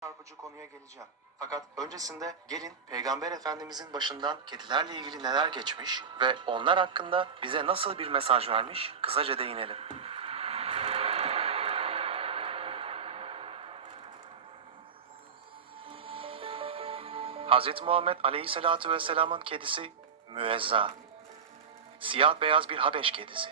çarpıcı konuya geleceğim. Fakat öncesinde gelin Peygamber Efendimizin başından kedilerle ilgili neler geçmiş ve onlar hakkında bize nasıl bir mesaj vermiş kısaca değinelim. Hz. Muhammed Aleyhisselatü Vesselam'ın kedisi Müezza. Siyah beyaz bir Habeş kedisi.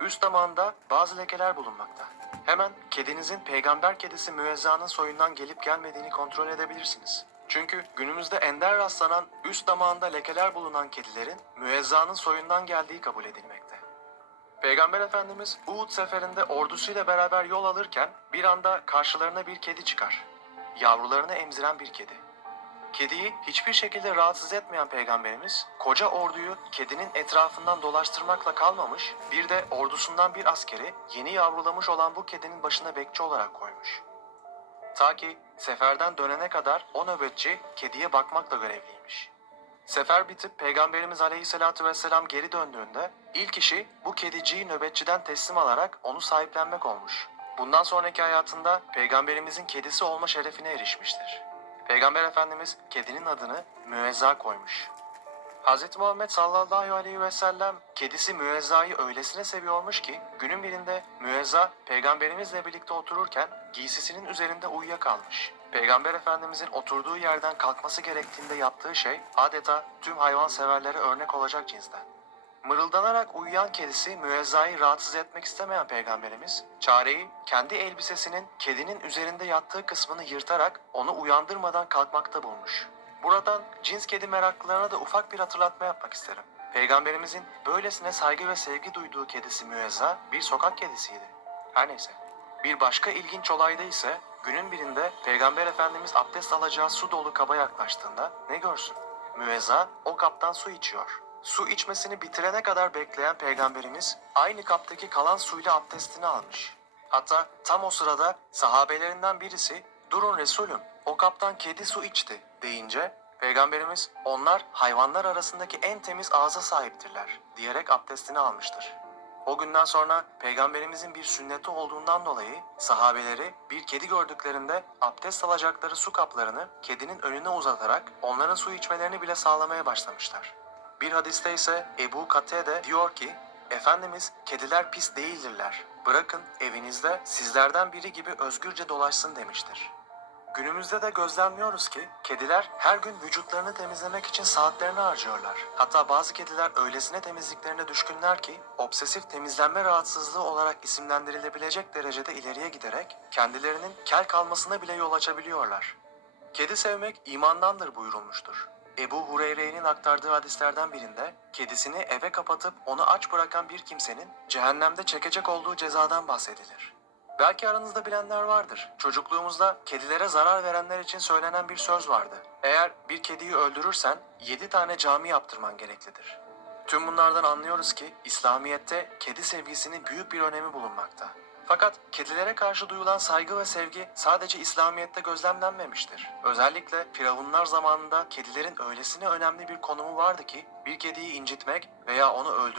Üst damağında bazı lekeler bulunmakta. Hemen kedinizin peygamber kedisi Müezza'nın soyundan gelip gelmediğini kontrol edebilirsiniz. Çünkü günümüzde ender rastlanan üst damağında lekeler bulunan kedilerin Müezza'nın soyundan geldiği kabul edilmekte. Peygamber Efendimiz Uhud seferinde ordusuyla beraber yol alırken bir anda karşılarına bir kedi çıkar. Yavrularını emziren bir kedi. Kediyi hiçbir şekilde rahatsız etmeyen peygamberimiz koca orduyu kedinin etrafından dolaştırmakla kalmamış bir de ordusundan bir askeri yeni yavrulamış olan bu kedinin başına bekçi olarak koymuş. Ta ki seferden dönene kadar o nöbetçi kediye bakmakla görevliymiş. Sefer bitip Peygamberimiz Aleyhisselatü Vesselam geri döndüğünde ilk işi bu kediciyi nöbetçiden teslim alarak onu sahiplenmek olmuş. Bundan sonraki hayatında Peygamberimizin kedisi olma şerefine erişmiştir. Peygamber Efendimiz kedinin adını Müezza koymuş. Hz. Muhammed sallallahu aleyhi ve sellem kedisi Müezza'yı öylesine seviyormuş ki günün birinde Müezza peygamberimizle birlikte otururken giysisinin üzerinde uyuyakalmış. Peygamber Efendimizin oturduğu yerden kalkması gerektiğinde yaptığı şey adeta tüm hayvan severlere örnek olacak cinsten. Mırıldanarak uyuyan kedisi Müezza'yı rahatsız etmek istemeyen peygamberimiz, çareyi kendi elbisesinin kedinin üzerinde yattığı kısmını yırtarak onu uyandırmadan kalkmakta bulmuş. Buradan cins kedi meraklılarına da ufak bir hatırlatma yapmak isterim. Peygamberimizin böylesine saygı ve sevgi duyduğu kedisi Müezza bir sokak kedisiydi. Her neyse. Bir başka ilginç olayda ise günün birinde Peygamber Efendimiz abdest alacağı su dolu kaba yaklaştığında ne görsün? Müezza o kaptan su içiyor. Su içmesini bitirene kadar bekleyen peygamberimiz aynı kaptaki kalan suyla abdestini almış. Hatta tam o sırada sahabelerinden birisi durun Resulüm o kaptan kedi su içti deyince peygamberimiz onlar hayvanlar arasındaki en temiz ağza sahiptirler diyerek abdestini almıştır. O günden sonra peygamberimizin bir sünneti olduğundan dolayı sahabeleri bir kedi gördüklerinde abdest alacakları su kaplarını kedinin önüne uzatarak onların su içmelerini bile sağlamaya başlamışlar. Bir hadiste ise Ebu Katede diyor ki, Efendimiz kediler pis değildirler. Bırakın evinizde sizlerden biri gibi özgürce dolaşsın demiştir. Günümüzde de gözlemliyoruz ki kediler her gün vücutlarını temizlemek için saatlerini harcıyorlar. Hatta bazı kediler öylesine temizliklerine düşkünler ki obsesif temizlenme rahatsızlığı olarak isimlendirilebilecek derecede ileriye giderek kendilerinin kel kalmasına bile yol açabiliyorlar. Kedi sevmek imandandır buyurulmuştur. Ebu Hureyre'nin aktardığı hadislerden birinde kedisini eve kapatıp onu aç bırakan bir kimsenin cehennemde çekecek olduğu cezadan bahsedilir. Belki aranızda bilenler vardır. Çocukluğumuzda kedilere zarar verenler için söylenen bir söz vardı. Eğer bir kediyi öldürürsen 7 tane cami yaptırman gereklidir. Tüm bunlardan anlıyoruz ki İslamiyet'te kedi sevgisinin büyük bir önemi bulunmakta. Fakat kedilere karşı duyulan saygı ve sevgi sadece İslamiyet'te gözlemlenmemiştir. Özellikle firavunlar zamanında kedilerin öylesine önemli bir konumu vardı ki bir kediyi incitmek veya onu öldürmek